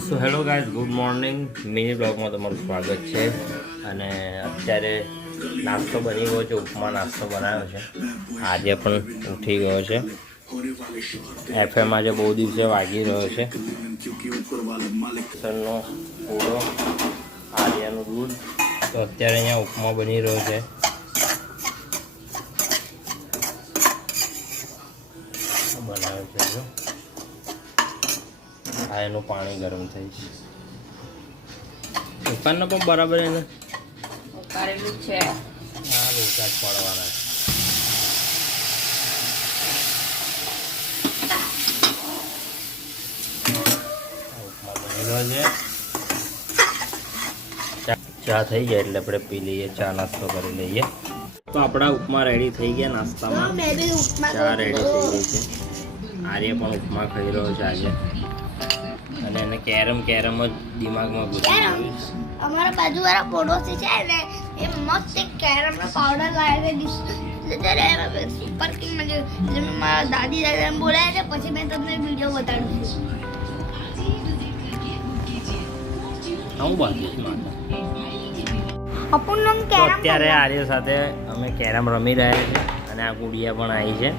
So hello guys, good morning. Mini બ્લોગમાં તમારું સ્વાગત છે. અને અત્યારે નાસ્તો બની ગયો છે, ઉપમા નાસ્તો બનાવ્યો છે. આજે પણ ઉઠી ગયો છે. એફએમ આજે બહુ દિવસે વાગી રહ્યો છે. સનનો પૂરો, આર્યાનું દૂધ. તો અત્યારે અહીંયા ઉપમા બની રહ્યો છે. બનાવ્યો છે જો આ એનું પાણી ગરમ થઈ છે. દુકાનનો પણ બરાબર એને ઉકાળેલું છે. હા, લોચા જ પડવાના ઉપમા બનેલો છે. ચા થઈ જાય એટલે આપણે પી લઈએ, ચા નાસ્તો કરી લઈએ. તો આપણા ઉપમા રેડી થઈ ગયા. નાસ્તામાં ચા રેડી થઈ ગઈ છે. આર્ય પણ ઉપમા ખાઈ રહ્યો છે આજે. અને એને કેરમ જ દિમાગમાં ઘૂસી. અમારા બાજુવાળા પડોશી છે ને, એ મસ્ત એક કેરમનો પાવડર લાવે છે. ત્યારે સુપર કિંગમાં જે મારા દાદી દાદા બોલાય છે, પછી મેં તમને વિડીયો બતાડું છું. હું બાકી તો અત્યારે આર્ય સાથે અમે કેરમ રમી રહ્યા છીએ. અને આ ગુડિયા પણ આવી છે.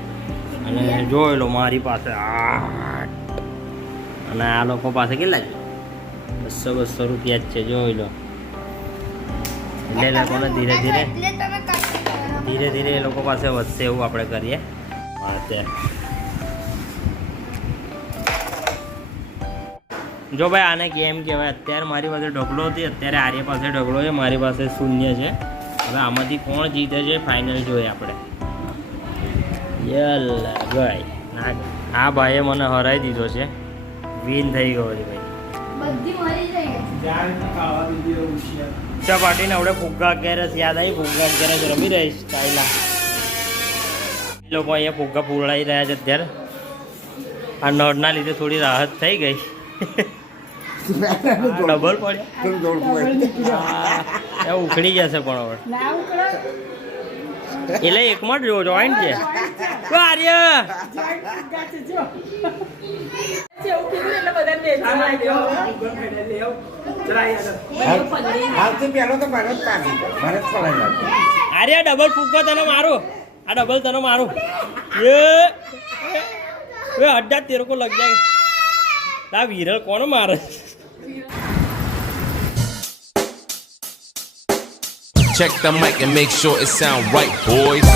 અને જોઈ લો મારી પાસે અને આ લોકો પાસે કેટલા છે? 200 રૂપિયા જ છે. જોઈ લો. એટલે એ લોકોને ધીરે ધીરે એ લોકો પાસે વધશે એવું આપણે કરીએ. જો ભાઈ, આને ગેમ કહેવાય. અત્યારે મારી પાસે ઢગલો હતી, અત્યારે આર્ય પાસે ઢગલો છે, મારી પાસે શૂન્ય છે. હવે આમાંથી કોણ જીતે છે ફાઇનલ જોઈએ આપણે. ભાઈ આ ભાઈએ મને હરાવી દીધો છે. વિન થઈ ગયો છે ભાઈ. પાટીને આપણે ફુગ્ગા અગિયારસ યાદ આવી. ફુગ્ગા અગિયારસ રમી રહીશ પહેલા. એ લોકો અહીંયા ફુગ્ગા પૂરાઈ રહ્યા છે અત્યારે. આ નળના લીધે થોડી રાહત થઈ ગઈ. ડબલ પડ્યા, ઉખડી જશે પણ હવે. એટલે એકમાં જ જોઈન્ટ છે. આર્ય આર્ય ડબલ ફૂગો તને મારું. આ ડબલ તને મારું. એ અડ્ડા તેરો કો લગ જાય. આ વિરલ કોણ મારે? Check the mic and make sure it sound right, boys.